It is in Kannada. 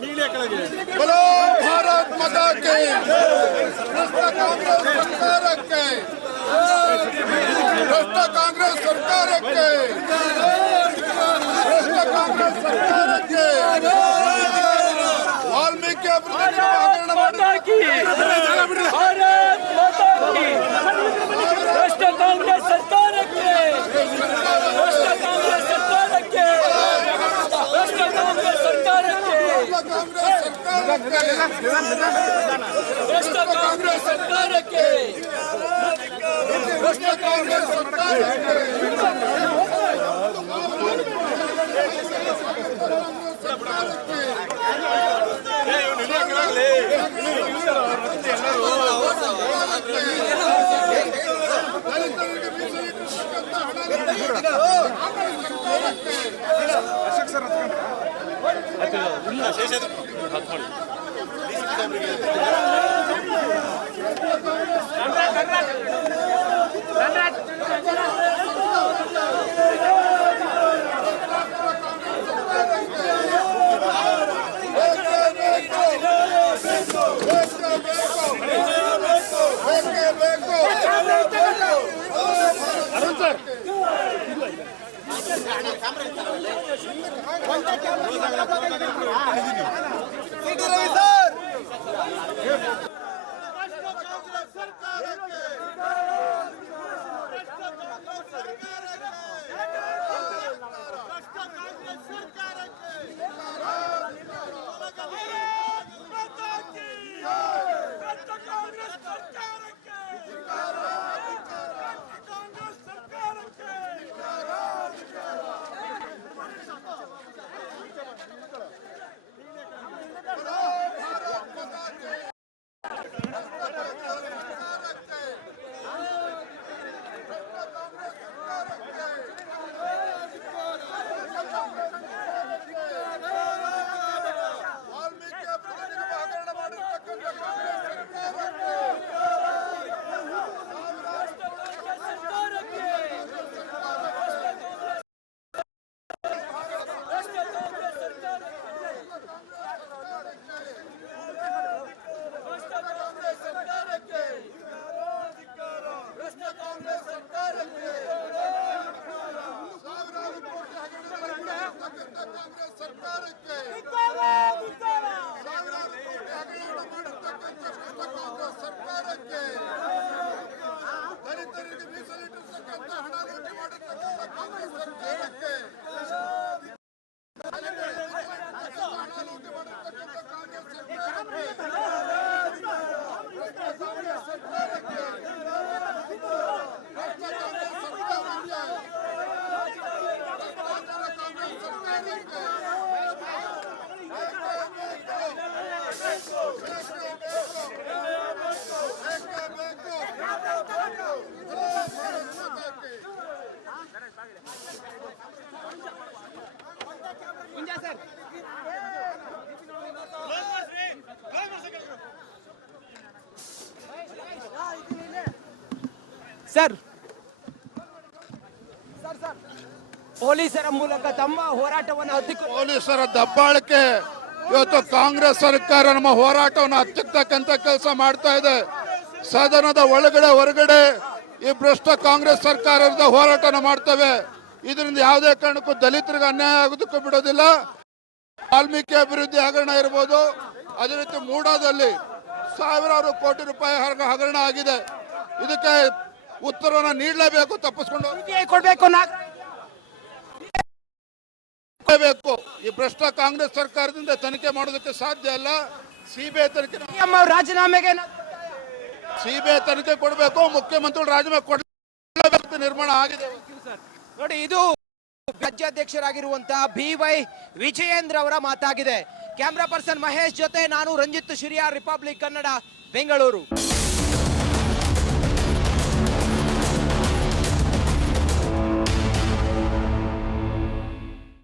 बोलो भारत माता की भ्रष्ट कांग्रेस सरकार के वाल्मीकि अभिवृद्धि भ्रष्ट कांग्रेस सरकार के कांग्रेस सरकार के ಸರ್ ಪೊಲೀಸರ ಮೂಲಕ ತಮ್ಮ ಹೋರಾಟವನ್ನು ಹತ್ತಿಕ್ಕುವ ಪೊಲೀಸರ ದಬ್ಬಾಳಿಕೆ ಇವತ್ತು ಕಾಂಗ್ರೆಸ್ ಸರ್ಕಾರ ನಮ್ಮ ಹೋರಾಟವನ್ನು ಹತ್ತಿಕ್ಕತಕ್ಕಂತ ಕೆಲಸ ಮಾಡ್ತಾ ಇದೆ. ಸದನದ ಒಳಗಡೆ ಹೊರಗಡೆ ಈ ಭ್ರಷ್ಟ ಕಾಂಗ್ರೆಸ್ ಸರ್ಕಾರದ ಹೋರಾಟನ ಮಾಡ್ತೇವೆ. ಇದರಿಂದ ಯಾವುದೇ ಕಾರಣಕ್ಕೂ ದಲಿತರಿಗೆ ಅನ್ಯಾಯ ಆಗೋದಕ್ಕೂ ಬಿಡೋದಿಲ್ಲ. ವಾಲ್ಮೀಕಿ ಅಭಿವೃದ್ಧಿ ಹಗರಣ ಇರ್ಬೋದು, ಅದೇ ರೀತಿ ಮೂಡಾದಲ್ಲಿ ಸಾವಿರಾರು ಕೋಟಿ ರೂಪಾಯಿ ಹಗರಣ ಆಗಿದೆ. ಇದಕ್ಕೆ ಉತ್ತರವನ್ನು ನೀಡಲೇಬೇಕು, ತಪ್ಪಿಸ್ಕೊಂಡು ಕೊಡ್ಬೇಕು ಬೇಕು. ಈ ಭ್ರಷ್ಟ ಕಾಂಗ್ರೆಸ್ ಸರ್ಕಾರದಿಂದ ತನಿಖೆ ಮಾಡೋದಕ್ಕೆ ಸಾಧ್ಯ ಇಲ್ಲ. ಸಿಬಿಐ ತನಿಖೆ ರಾಜೀನಾಮೆಗೆ ಸಿಬಿಐ ತನಿಖೆ ಕೊಡಬೇಕು, ಮುಖ್ಯಮಂತ್ರಿಗಳು ರಾಜೀನಾಮೆ ಕೊಡಬೇಕು. ನಿರ್ಮಾಣ ಆಗಿದೆ. ನೋಡಿ, ಇದು ರಾಜ್ಯಾಧ್ಯಕ್ಷರಾಗಿರುವಂತಹ BY ವಿಜಯೇಂದ್ರ ಅವರ ಮಾತಾಗಿದೆ. ಕ್ಯಾಮ್ರಾ ಪರ್ಸನ್ ಮಹೇಶ್ ಜೊತೆ ನಾನು ರಂಜಿತ್ ಶಿರಿಯಾರ್, ರಿಪಬ್ಲಿಕ್ ಕನ್ನಡ, ಬೆಂಗಳೂರು.